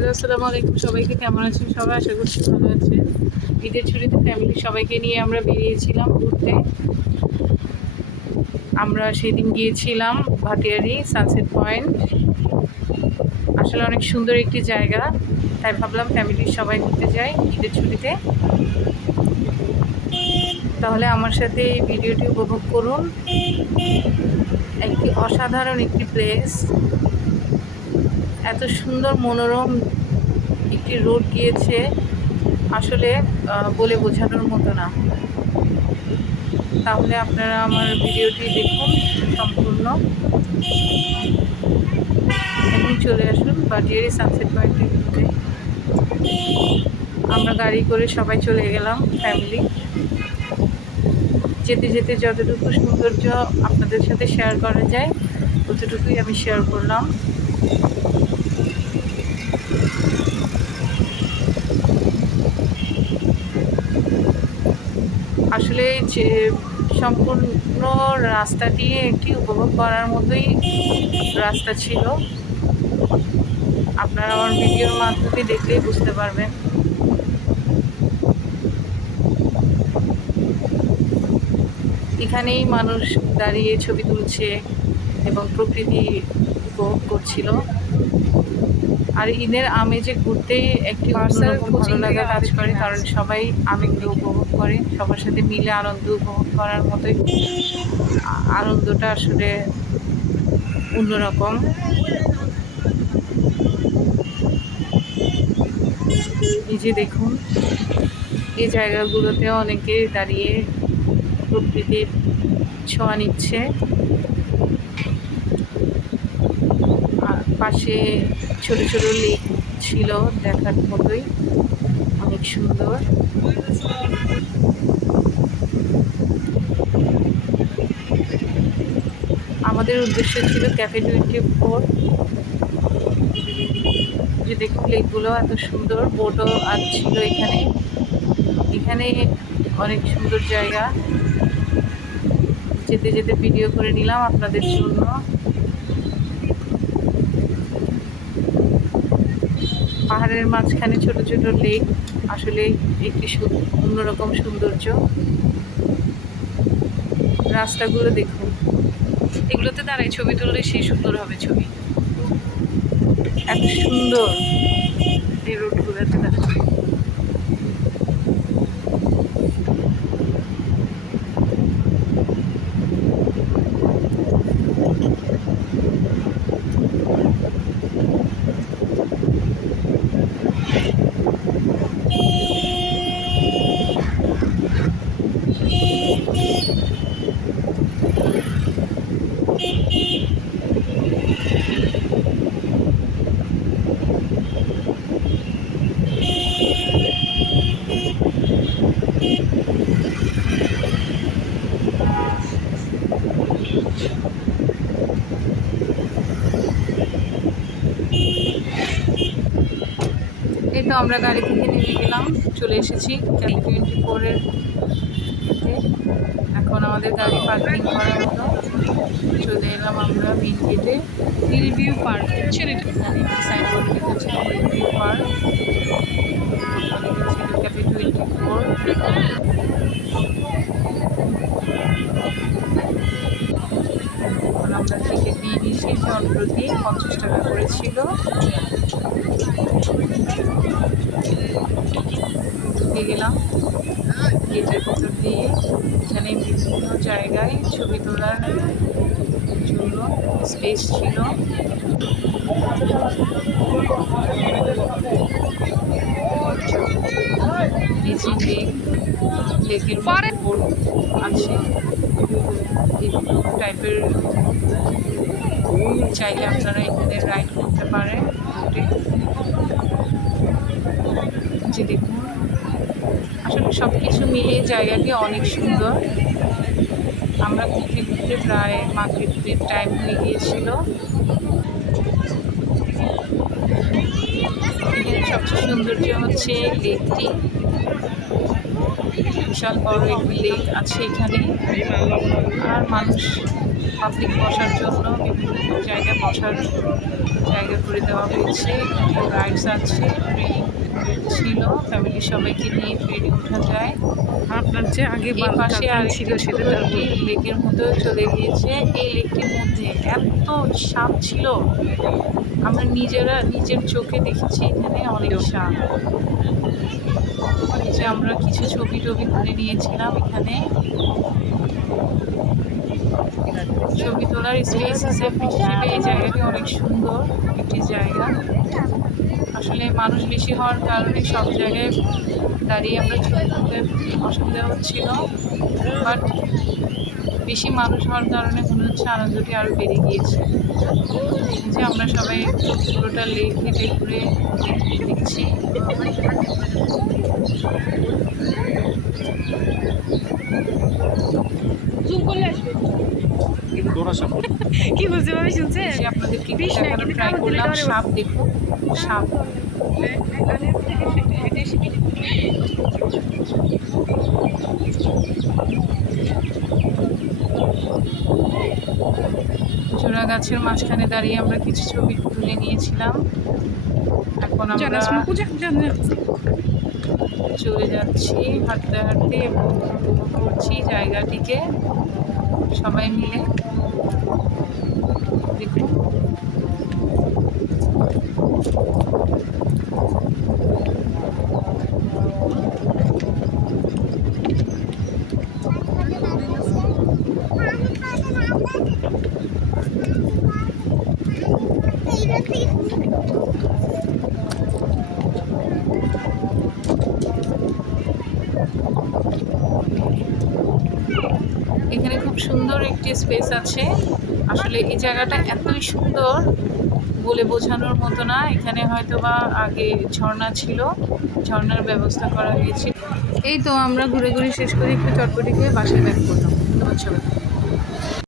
Hello, আসসালামু আলাইকুম। সবাইকে কেমন আছেন সবাই? আশা করছি ভালো আছেন। ঈদের ছুটিতে ফ্যামিলির সবাইকে নিয়ে আমরা বেরিয়েছিলাম ঘুরতে। আমরা সেদিন গিয়েছিলাম ভাটিয়ারি সানসেট পয়েন্ট। আসলে অনেক সুন্দর একটি জায়গা, তাই ভাবলাম ফ্যামিলির সবাই ঘুরতে যাই ঈদের ছুটিতে। তাহলে আমার সাথে এই ভিডিওটি উপভোগ করুন। একটি অসাধারণ একটি প্লেস, এত সুন্দর মনোরম একটি রোড গিয়েছে, আসলে বলে বোঝানোর মতো না। তাহলে আপনারা আমার ভিডিওটি দেখুন সম্পূর্ণ এবং চলে আসুন ভাটিয়ারি সানসেট পয়েন্টে ঘুরতে। আমরা গাড়ি করে সবাই চলে গেলাম ফ্যামিলি। যেতে যেতে যতটুকু সৌন্দর্য আপনাদের সাথে শেয়ার করা যায় ততটুকুই আমি শেয়ার করলাম। আসলে যে সম্পূর্ণ রাস্তাটি একটি উপভোগ করার মতোই রাস্তা ছিল। আপনারা আমার ভিডিওর মাধ্যমে দেখলেই বুঝতে পারবেন। এখানেই মানুষ দাঁড়িয়ে ছবি তুলছে এবং প্রকৃতি উপভোগ করছিল। আর ঈদের আমেজে ঘুরতেই একটি অন্যরকম ভালো লাগা কাজ করে, কারণ সবাই আনন্দ উপভোগ করে, সবার সাথে মিলে আনন্দ উপভোগ করার মতোই আনন্দটা আসলে অন্যরকম। এই যে দেখুন, এই জায়গাগুলোতেও অনেকে দাঁড়িয়ে প্রকৃতির ছোঁয়া নিচ্ছে। পাশে ছোট ছোট লেক ছিল, দেখার মতোই অনেক সুন্দর। আমাদের উদ্দেশ্য ছিল ক্যাফে 24। যে দেখুন লেকগুলো এত সুন্দর, বোটও ছিল এখানে। এখানে অনেক সুন্দর জায়গা। যেতে যেতে ভিডিও করে নিলাম আপনাদের জন্য। পাহাড়ের মাঝখানে ছোট ছোট লেক, আসলে একটি অন্যরকম সৌন্দর্য। রাস্তাগুলো দেখুন, এগুলোতে দাঁড়ায় ছবি তুললে সেই সুন্দর হবে ছবি। এত সুন্দর এই রোডগুলোতে দাঁড়ায়। এই তো আমরা গাড়ি থেকে নেমে গেলাম, চলে এসেছি ক্যাফে 24-এর। এখন আমাদের গাড়ি পার্কিং করার মতো চলে এলাম আমরা মেন গেটে। হিল ভিউ পার্ক ছেড়ে সাইনবোর্ড লিখেছে হিল ভিউ পার্ক, ক্যাফে 24। আমরা টিকিট নিয়ে নিয়েছি, জনপ্রতি 50 টাকা করেছিল। ঢুকে গেলাম গেটের ভিতর দিয়ে। এখানে বিভিন্ন জায়গায় ছবি তোলার জন্য স্পেস ছিল। নিচে লেকের পরে বোট আছে, এই টাইপের। চাইলে আপনারা এখানে রাইড করতে পারেন বোটে। যে দেখুন, আসলে সব কিছু মিলিয়ে জায়গাটি অনেক সুন্দর। আমরা ঘুরতে ঘুরতে প্রায় মাগরিবের টাইম হয়ে গিয়েছিল। এখানে সবচেয়ে সৌন্দর্য হচ্ছে লেকটি। বিশাল বড় একটি লেক আছে এখানে, আর মানুষ পাবলিক বসার জন্য বিভিন্ন জায়গায় বসার জায়গা করে দেওয়া হয়েছে। রাইডস আছে, ট্রেন ছিল, ফ্যামিলি সবাইকে নিয়ে ট্রেনে ওঠা যায়। আপনার যে আগে এই পাশে আর ছিল সেটা তার লেকের মতো চলে গিয়েছে। এই লেকটির মধ্যে এত সাপ ছিল, আমরা নিজের চোখে দেখেছি এখানে অনেক সাপ। যে আমরা কিছু ছবি টবি তুলে নিয়েছিলাম এখানে। ছবি তোলার স্পেস হিসেবে এই জায়গাটি অনেক সুন্দর একটি জায়গা। আসলে মানুষ বেশি হওয়ার কারণে সব জায়গায় দাঁড়িয়ে আমরা ছবি তুলতে অসুবিধা হচ্ছিল, বাট বেশি মানুষ হওয়ার কারণে মনে হচ্ছে আনন্দটি আরও বেড়ে গিয়েছে। যে আমরা সবাই পুরোটা লেক হেঁটে ঘুরে দেখছি। কি বুঝতে পারবে শুনছে আপনাদেরকে দেখানো ট্রাই করলাম। সাপ দেখুন, সাপ। জোড়া গাছের মাঝখানে দাঁড়িয়ে আমরা কিছু ছবি তুলে নিয়েছিলাম। এখন আমরা চলে যাচ্ছি হাঁটতে হাঁটতে এবং উপভোগ করছি জায়গাটিকে সবাই মিলে। দেখুন এখানে খুব সুন্দর একটি স্পেস আছে। আসলে এই জায়গাটা এতই সুন্দর বলে বোঝানোর মতো না। এখানে হয়তো বা আগে ঝর্ণা ছিল, ঝর্ণার ব্যবস্থা করা হয়েছে। এই তো আমরা ঘুরে ঘুরে শেষ করে একটু চটপটি খেয়ে বাসায় ব্যাক করলাম। ধন্যবাদ সবাই।